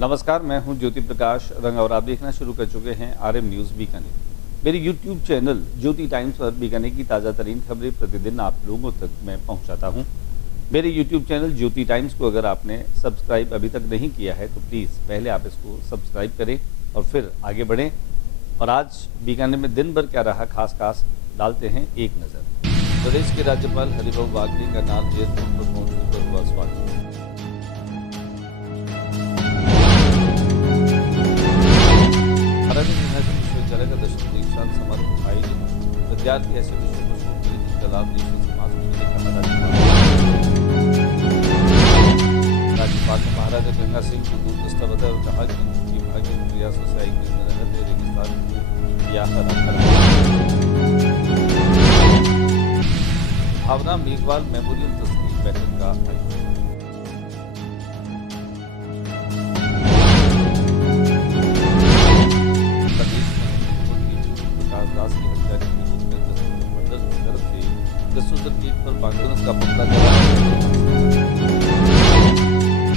नमस्कार, मैं हूं ज्योति प्रकाश रंग और आप देखना शुरू कर चुके हैं आरएम न्यूज़ बीकानेर। मेरे यूट्यूब चैनल ज्योति टाइम्स पर बीकानेर की ताज़ा तरीन खबरें प्रतिदिन आप लोगों तक मैं पहुंचाता हूं। मेरे यूट्यूब चैनल ज्योति टाइम्स को अगर आपने सब्सक्राइब अभी तक नहीं किया है तो प्लीज़ पहले आप इसको सब्सक्राइब करें और फिर आगे बढ़ें। और आज बीकानेर में दिन भर क्या रहा खास डालते हैं एक नज़र। प्रदेश के राज्यपाल हरिभाऊ बागड़ी का नाल एयरपोर्ट पर पहुंचने पर हुआ स्वागत। विश्वविद्यालय का 10वीं दीक्षांत समारोह आयोजित। विद्यार्थी ऐसे विषयों को शोध करें जिनका लाभ देश और समाज को मिले, कहा राज्यपाल ने महाराजा गंगा सिंह को दूरदृष्टा बताया और कहा कि उनकी भाग्य प्रयासों से आई रहते रेगिस्तान को किया हरा भावना मेघवाल मेमोरियल तस्वीर बैठक का आयोजन। दास की हत्या के विरोध में जसवंत मंडल की तरफ से जसवंत गेट पर कांग्रेस का पुतला जलाया।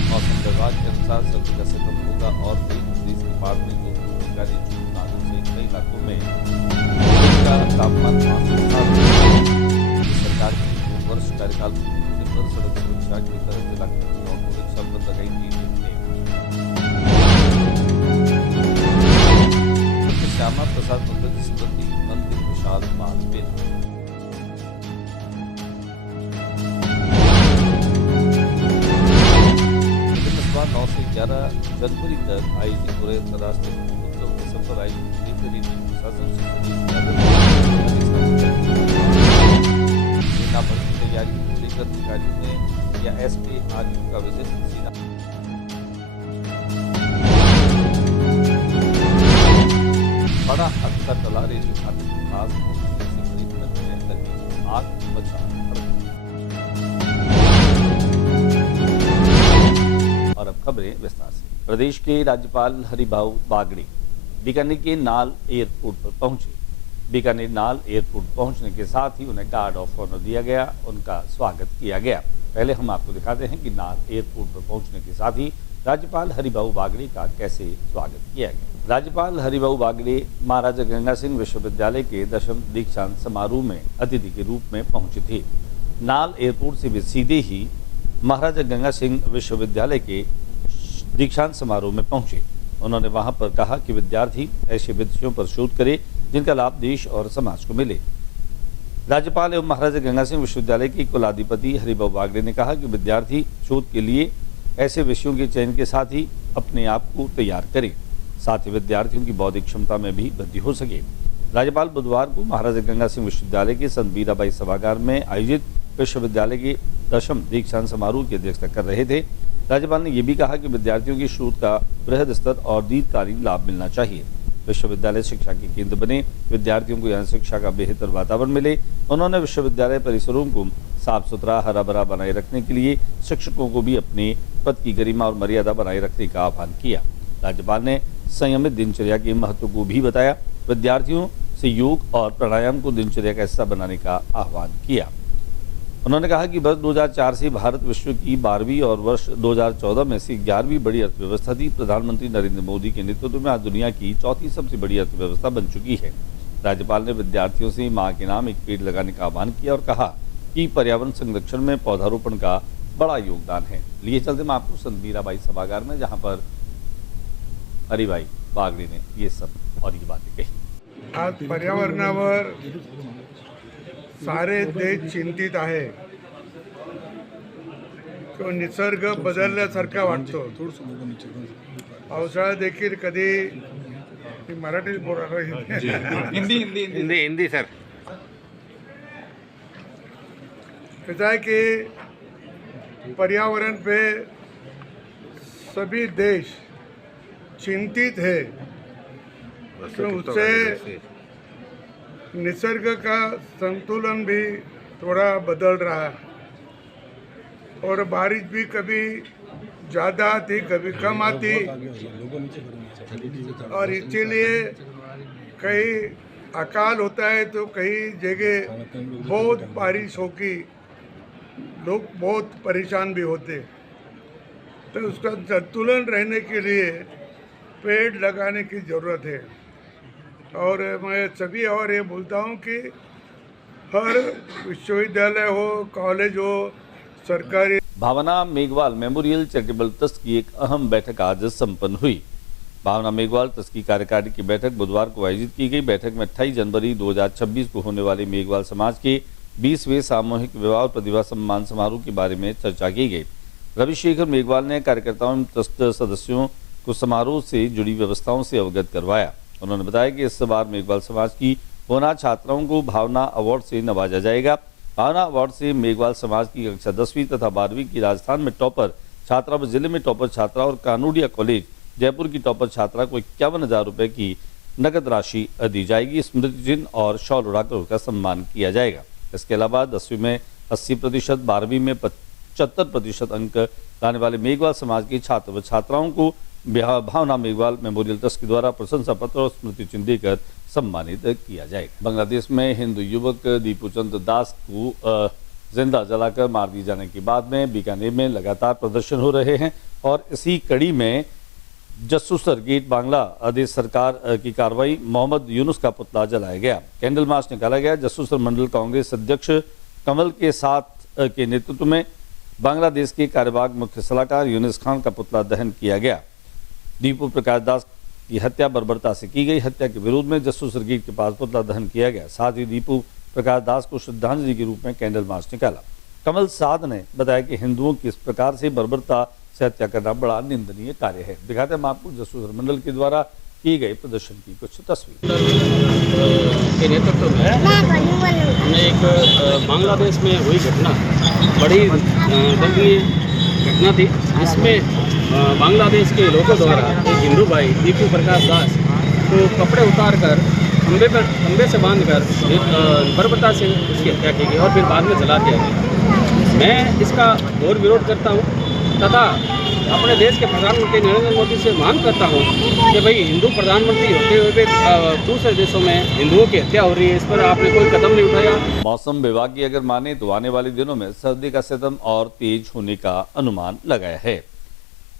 मौसम विभाग के अनुसार सर्दी का असर होगा और देश के बाद में अधिकारी जून नालों से कई इलाकों में का तापमान 5 से 7 सरकार की 2 वर्ष कार्यकाल पूरे पर सड़क सुरक्षा की तरफ जिला और सुरक्षा पर लगाई गई श्यामा प्रसाद मुखर्जी स्मृति मंदिर विशाल मालवीय। विधानसभा 9 से 11 जनवरी तक आयोजित हो रहे अंतर्राष्ट्रीय उत्सव के सफल आयोजित प्रशासन सेना भर्ती तैयारी को लेकर अधिकारियों ने या SPRU का विजिट। बड़ा हादसा टला, रेलवे फाटक के पास आग बचाव। और अब खबरें विस्तार से। प्रदेश के राज्यपाल हरिभाऊ बागड़ी बीकानेर के नाल एयरपोर्ट पर पहुंचे। बीकानेर नाल एयरपोर्ट पहुंचने के साथ ही उन्हें गार्ड ऑफ ऑनर दिया गया, उनका स्वागत किया गया। पहले हम आपको दिखाते हैं कि नाल एयरपोर्ट पर पहुंचने के साथ ही राज्यपाल हरिभाऊ बागड़ी का कैसे स्वागत किया गया। राज्यपाल हरिभाऊ बागड़ी महाराजा गंगा सिंह विश्वविद्यालय के 10वीं दीक्षांत समारोह में अतिथि के रूप में पहुंचे थे। नाल एयरपोर्ट से वे सीधे ही महाराजा गंगा सिंह विश्वविद्यालय के दीक्षांत समारोह में पहुंचे। उन्होंने वहां पर कहा कि विद्यार्थी ऐसे विषयों पर शोध करे जिनका लाभ देश और समाज को मिले। राज्यपाल एवं महाराजा गंगा सिंह विश्वविद्यालय के कुलाधिपति हरिभाऊ बागड़ी ने कहा कि विद्यार्थी शोध के लिए ऐसे विषयों के चयन के साथ ही अपने आप को तैयार करें, साथ ही विद्यार्थियों की बौद्धिक क्षमता में भी वृद्धि हो सके। राज्यपाल बुधवार को महाराजा गंगा सिंह विश्वविद्यालय के संत मीराबाई सभागार में आयोजित विश्वविद्यालय के 10वीं दीक्षांत समारोह की अध्यक्षता कर रहे थे। राज्यपाल ने यह भी कहा कि विद्यार्थियों की शोध का बृहद स्तर और दीर्घकालीन लाभ मिलना चाहिए। विश्वविद्यालय शिक्षा के केंद्र बने, विद्यार्थियों को यहाँ शिक्षा का बेहतर वातावरण मिले। उन्होंने विश्वविद्यालय परिसरों को साफ सुथरा हरा भरा बनाए रखने के लिए शिक्षकों को भी अपने पद की गरिमा और मर्यादा बनाए रखने का आह्वान किया। राज्यपाल ने संयमित दिनचर्या के महत्व को भी बताया। विद्यार्थियों से योग और प्राणायाम को दिनचर्या का हिस्सा बनाने का आह्वान किया। उन्होंने कहा कि वर्ष 2004 से भारत विश्व की 12वीं और वर्ष 2014 में से 11वीं बड़ी अर्थव्यवस्था थी। प्रधानमंत्री नरेंद्र मोदी के नेतृत्व में आज दुनिया की 4थी सबसे बड़ी अर्थव्यवस्था बन चुकी है। राज्यपाल ने विद्यार्थियों से मां के नाम एक पेड़ लगाने का आह्वान किया और कहा कि पर्यावरण संरक्षण में पौधारोपण का बड़ा योगदान है। लिए चलते मैं आपको संत मीराबाई सभागार में, जहाँ पर हरिभाई बागड़ी ने ये सब और ये बातें कही। आज पर्यावरणावर सारे देश चिंतित आहे। तो निसर्ग बदलल्यासारखा वाटतो। पावसाळा देखील कधी मराठीत बोलायला हिंदी सर। ऐसा है कि पर्यावरण पे सभी देश चिंतित है, तो उससे निसर्ग का संतुलन भी थोड़ा बदल रहा है और बारिश भी कभी ज़्यादा आती कभी कम आती, और इसीलिए कई अकाल होता है तो कई जगह बहुत बारिश होगी, लोग बहुत परेशान भी होते। तो उसका संतुलन रहने के लिए पेड़ लगाने की ज़रूरत है। और मैं सभी और ये बोलता हूँ कि हर विश्वविद्यालय हो, कॉलेज हो, सरकारी। भावना मेघवाल मेमोरियल चैरिटेबल ट्रस्ट की एक अहम बैठक आज संपन्न हुई। भावना मेघवाल ट्रस्ट की कार्यकारिणी की बैठक बुधवार को आयोजित की गई। बैठक में 28 जनवरी 2026 को होने वाले मेघवाल समाज के 20वें सामूहिक विवाह और प्रतिभा सम्मान समारोह के बारे में चर्चा की गई। रविशेखर मेघवाल ने कार्यकर्ताओं एवं ट्रस्ट सदस्यों को समारोह से जुड़ी व्यवस्थाओं से अवगत करवाया। उन्होंने बताया कि इस बार मेघवाल समाज की होना छात्राओं को भावना अवार्ड से नवाजा जाएगा। भावना अवार्ड से मेघवाल समाज की कक्षा 10वीं तथा 12वीं की राजस्थान में टॉपर छात्रा व जिले में टॉपर छात्रा और कानूडिया कॉलेज जयपुर की टॉपर छात्रा को 51,000 रुपए की नकद राशि दी जाएगी। स्मृति चिन्ह और शॉल उड़ाकर उसका सम्मान किया जाएगा। इसके अलावा 10वीं में 80%, 12वीं में 75% अंक लाने वाले मेघवाल समाज के छात्र व छात्राओं को भावना मेघवाल मेमोरियल ट्रस्ट के द्वारा प्रशंसा पत्र और स्मृति चिन्ह देकर सम्मानित किया जाएगा। बांग्लादेश में हिंदू युवक दीपू चंद्र दास को जिंदा जलाकर मार दिए जाने के बाद में बीकानेर में लगातार प्रदर्शन हो रहे हैं और इसी कड़ी में जस्सूसर गेट बांग्लादेश सरकार की कार्रवाई मोहम्मद यूनुस का पुतला जलाया गया। कैंडल मार्च निकाला गया। जस्सूसर मंडल कांग्रेस अध्यक्ष कमल के साथ के नेतृत्व में बांग्लादेश के कार्यवाहक मुख्य सलाहकार यूनुस खान का पुतला दहन किया गया। दीपू प्रकाश दास की हत्या बर्बरता से की गई। हत्या के विरोध में जस्सूसर गेट के पास पुतला दहन किया गया। साथ ही दीपू प्रकाश दास को श्रद्धांजलि के रूप में कैंडल मार्च निकाला। कमल साध ने बताया कि हिंदुओं की इस प्रकार से बर्बरता से हत्या करना बड़ा निंदनीय कार्य है। दिखाते हैं आपको जस्सूसर मंडल के द्वारा की गई प्रदर्शन की कुछ तस्वीर। के नेतृत्व में हमने एक बांग्लादेश में हुई घटना, बड़ी दर्दनीय घटना थी, जिसमें बांग्लादेश के लोगों द्वारा एक हिंदू भाई दीपू प्रकाश दास को कपड़े उतार कर खंबे से बांधकर बर्बरता से उसकी हत्या की गई और फिर बाद में जला दिया गया। मैं इसका घोर विरोध करता हूँ तथा अपने देश के प्रधानमंत्री नरेंद्र मोदी से मांग करता हूँ कि भाई हिंदू प्रधानमंत्री होते हुए दूसरे देशों में हिंदुओं की हत्या हो रही है, इस पर आपने कोई कदम नहीं उठाया। मौसम विभाग की अगर माने तो आने वाले दिनों में सर्दी का सितम और तेज होने का अनुमान लगाया है।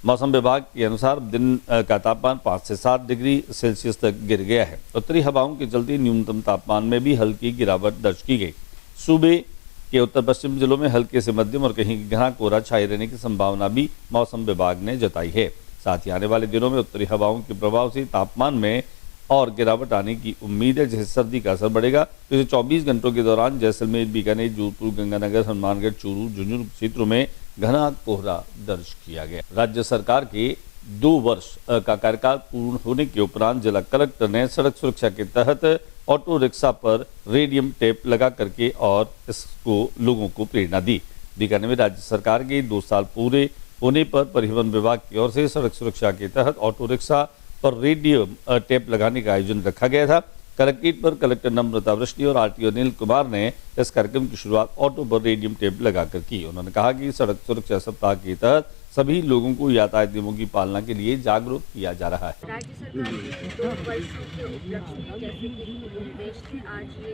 मौसम विभाग के अनुसार दिन का तापमान 5 से 7 डिग्री सेल्सियस तक गिर गया है। उत्तरी हवाओं के चलते न्यूनतम तापमान में भी हल्की गिरावट दर्ज की गई। सूबे के उत्तर पश्चिम जिलों में हल्के से मध्यम और कहीं घना कोहरा छाए रहने की संभावना भी मौसम विभाग ने जताई है। साथ ही आने वाले दिनों में उत्तरी हवाओं के प्रभाव से तापमान में और गिरावट आने की उम्मीद है, जिससे सर्दी का असर बढ़ेगा। पिछले 24 घंटों के दौरान जैसलमेर, बीकानेर, जोधपुर, गंगानगर, हनुमानगढ़, चूरू, झुंझुनू क्षेत्रों में घना कोहरा दर्ज किया गया। राज्य सरकार के 2 वर्ष का कार्यकाल पूर्ण होने के उपरांत जिला कलेक्टर ने सड़क सुरक्षा के तहत ऑटो रिक्शा पर रेडियम टेप लगा करके और इसको लोगों को प्रेरणा दी। बीकानेर में राज्य सरकार के 2 साल पूरे होने पर परिवहन विभाग की ओर से सड़क सुरक्षा के तहत ऑटो रिक्शा पर रेडियम टेप लगाने का आयोजन रखा गया था। कलेक्ट्रेट पर कलेक्टर नम्रता वृष्टि और आरटीओ अनिल कुमार ने इस कार्यक्रम की शुरुआत ऑटो पर रेडियम टेप लगाकर की। उन्होंने कहा कि सड़क सुरक्षा सप्ताह के तहत सभी लोगों को यातायात नियमों की पालना के लिए जागरूक किया जा रहा है। राज्य सरकार के 2 वर्षों के उपलक्ष्य में जैसे कि निर्देश थे, आज ये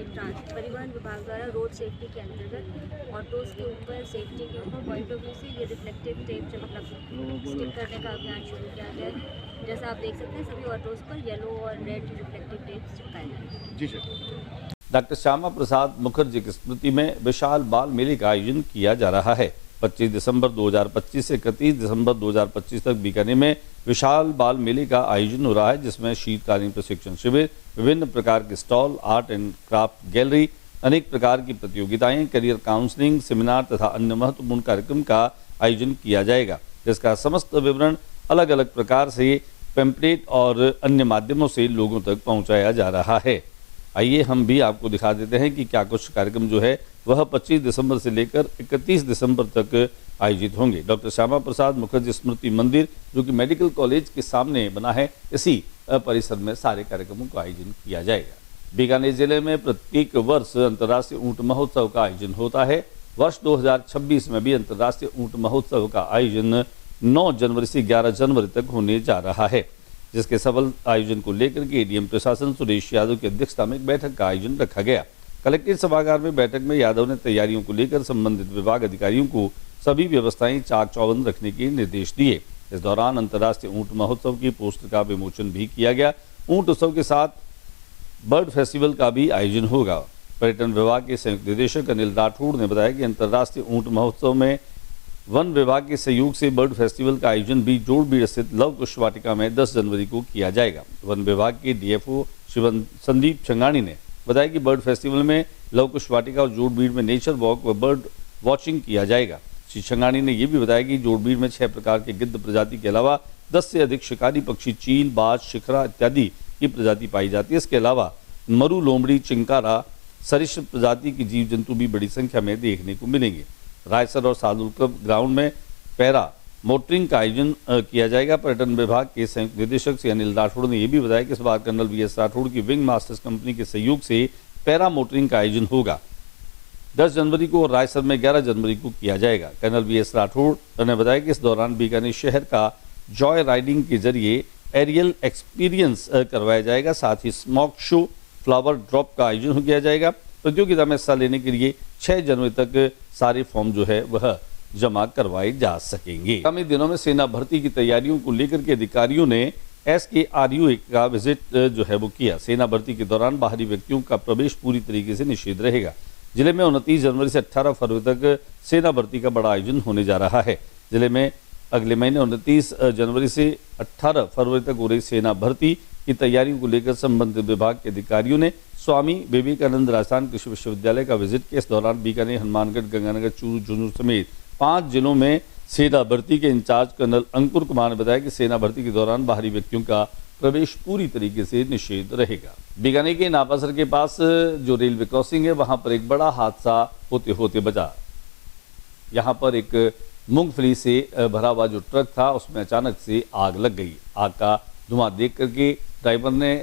परिवहन विभाग द्वारा रोड सेफ्टी के अंतर्गत ऑटोज के ऊपर सेफ्टी के ऊपर पॉइंट ऑफ व्यू से ये रिफ्लेक्टिव टेप स्टिक करने का अभियान शुरू किया गया है। जैसा आप देख सकते हैं सभी ऑटोज पर येलो और रेड रिफ्लेक्टिव टेप चिपकाए जाएंगे। जी सर। डॉक्टर श्यामा प्रसाद मुखर्जी की स्मृति में विशाल बाल मेले का आयोजन किया जा रहा है। 25 दिसंबर 2025 से 31 दिसंबर 2025 तक बीकानेर में विशाल बाल मेले का आयोजन हो रहा है, जिसमें शीतकालीन प्रशिक्षण शिविर, विभिन्न प्रकार के stall, art and craft gallery, अनेक प्रकार की प्रतियोगिताएं, करियर काउंसलिंग, सेमिनार तथा अन्य महत्वपूर्ण कार्यक्रम का आयोजन किया जाएगा, जिसका समस्त विवरण अलग अलग प्रकार से पैम्पलेट और अन्य माध्यमों से लोगों तक पहुंचाया जा रहा है। आइए हम भी आपको दिखा देते हैं कि क्या कुछ कार्यक्रम जो है वह 25 दिसंबर से लेकर 31 दिसंबर तक आयोजित होंगे। डॉक्टर श्यामा प्रसाद मुखर्जी स्मृति मंदिर, जो कि मेडिकल कॉलेज के सामने बना है, इसी परिसर में सारे कार्यक्रमों का आयोजन किया जाएगा। बीकानेर जिले में प्रत्येक वर्ष अंतर्राष्ट्रीय ऊंट महोत्सव का आयोजन होता है। वर्ष 2026 में भी अंतर्राष्ट्रीय ऊंट महोत्सव का आयोजन 9 जनवरी से 11 जनवरी तक होने जा रहा है, जिसके सफल आयोजन को लेकर के एडीएम प्रशासन सुरेश यादव की अध्यक्षता में एक बैठक का आयोजन रखा गया। कलेक्ट्रेट सभागार में बैठक में यादव ने तैयारियों को लेकर संबंधित विभाग अधिकारियों को सभी व्यवस्थाएं चाक चौबंद रखने के निर्देश दिए। इस दौरान अंतर्राष्ट्रीय ऊंट महोत्सव की पोस्टर का विमोचन भी किया गया। ऊंट उत्सव के साथ बर्ड फेस्टिवल का भी आयोजन होगा। पर्यटन विभाग के संयुक्त निदेशक अनिल राठौड़ ने बताया कि अंतर्राष्ट्रीय ऊंट महोत्सव में वन विभाग के सहयोग से बर्ड फेस्टिवल का आयोजन भी जोड़बीड़ स्थित लव कुश वाटिका में 10 जनवरी को किया जाएगा। वन विभाग के डीएफओ संदीप छंगानी ने बताया कि बर्ड फेस्टिवल में लव कुश वाटिका और जोड़बीड़ में नेचर वॉक व बर्ड वॉचिंग किया जाएगा। श्री छंगानी ने यह भी बताया कि जोड़बीड़ में 6 प्रकार के गिद्ध प्रजाति के अलावा 10 से अधिक शिकारी पक्षी चील, बाज, शिखरा इत्यादि की प्रजाति पाई जाती है। इसके अलावा मरु, लोमड़ी, चिंकारा, सरीसृप प्रजाति की जीव जंतु भी बड़ी संख्या में देखने को मिलेंगे। रायसर और सादुलकब ग्राउंड में पैरा मोटरिंग का आयोजन किया जाएगा। पर्यटन विभाग के संयुक्त निदेशक श्री अनिल राठौड़ ने यह भी बताया कि इस बार कर्नल वीएस राठौड़ की विंग मास्टर्स कंपनी के सहयोग से पैरा मोटरिंग का आयोजन होगा। 10 जनवरी को और रायसर में 11 जनवरी को किया जाएगा। कर्नल वीएस राठौड़ ने बताया कि इस दौरान बीकानेर शहर का जॉय राइडिंग के जरिए एरियल एक्सपीरियंस करवाया जाएगा। साथ ही स्मोक शो, फ्लावर ड्रॉप का आयोजन किया जाएगा। प्रतियोगिता में हिस्सा लेने के लिए 6 जनवरी तक सारे फॉर्म जो है वह जमा करवाए जा सकेंगे। आगामी दिनों में सेना भर्ती की तैयारियों को लेकर के अधिकारियों ने SKRU का विजिट जो है वो किया। सेना भर्ती के दौरान बाहरी व्यक्तियों का प्रवेश पूरी तरीके से निषेध रहेगा। जिले में 29 जनवरी से 18 फरवरी तक सेना भर्ती का बड़ा आयोजन होने जा रहा है। जिले में अगले महीने 29 जनवरी से 18 फरवरी तक हो रही सेना भर्ती की तैयारियों को लेकर संबंधित विभाग के अधिकारियों ने स्वामी विवेकानंद राजस्थान कृषि विश्वविद्यालय का विजिट किया। इस दौरान बीकानेर, हनुमानगढ़, गंगानगर, चूरू, झुंझुनू समेत 5 जिलों में सेना भर्ती के इंचार्ज कर्नल अंकुर कुमार ने बताया कि सेना भर्ती के दौरान बाहरी व्यक्तियों का प्रवेश पूरी तरीके से निषेध रहेगा। बीकानेर के नापासर के पास जो रेलवे क्रॉसिंग है वहां पर एक बड़ा हादसा होते होते बचा। यहाँ पर एक मूंगफली से भरा हुआ जो ट्रक था उसमें अचानक से आग लग गई। आग का धुआं देख करके ड्राइवर ने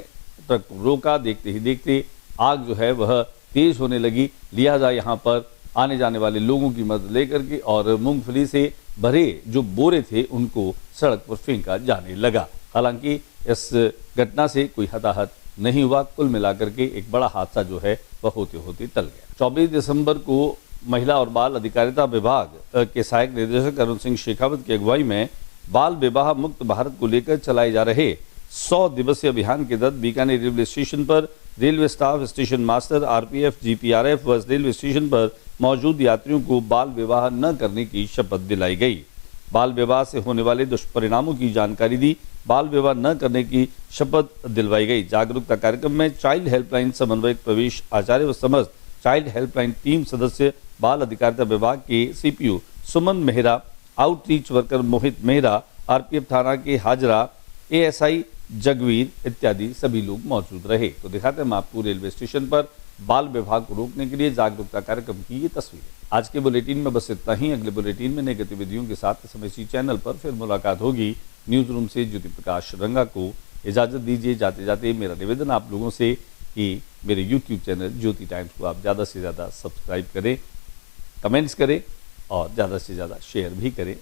ट्रक को रोका। देखते ही देखते आग जो है वह तेज होने लगी। लिहाजा यहाँ पर आने जाने वाले लोगों की मदद लेकर के और मूंगफली से भरे जो बोरे थे उनको सड़क पर फेंका जाने लगा। हालांकि इस घटना से कोई हताहत नहीं हुआ। कुल मिलाकर के एक बड़ा हादसा जो है वह होते होते टल गया। 24 दिसंबर को महिला और बाल अधिकारिता विभाग के सहायक निदेशक अरुण सिंह शेखावत की अगुवाई में बाल विवाह मुक्त भारत को लेकर चलाए जा रहे 100 दिवसीय अभियान के तहत बीकानेर रेलवे स्टेशन पर railway staff, station master, RPF, GPRF व रेलवे स्टेशन पर मौजूद यात्रियों को बाल विवाह न करने की शपथ दिलाई गई। बाल विवाह से होने वाले दुष्परिणामों की जानकारी दी। बाल विवाह न करने की शपथ दिलवाई गई। जागरूकता कार्यक्रम में चाइल्ड हेल्पलाइन समन्वयक प्रवेश आचार्य व समस्त चाइल्ड हेल्पलाइन टीम सदस्य, बाल अधिकारिता विभाग के CPO सुमन मेहरा, आउटरीच वर्कर मोहित मेहरा, RPF थाना के हाजरा, ASI जगवीर इत्यादि सभी लोग मौजूद रहे। तो दिखाते हैं आपको रेलवे स्टेशन पर बाल विवाह को रोकने के लिए जागरूकता कार्यक्रम की ये तस्वीर। आज के बुलेटिन में बस इतना ही। अगले बुलेटिन में नई गतिविधियों के साथ इस समय इसी चैनल पर फिर मुलाकात होगी। न्यूज रूम से ज्योति प्रकाश रंगा को इजाजत दीजिए। जाते जाते मेरा निवेदन आप लोगों से कि मेरे YouTube चैनल ज्योति टाइम्स को आप ज़्यादा से ज़्यादा सब्सक्राइब करें, कमेंट्स करें और ज़्यादा से ज़्यादा शेयर भी करें।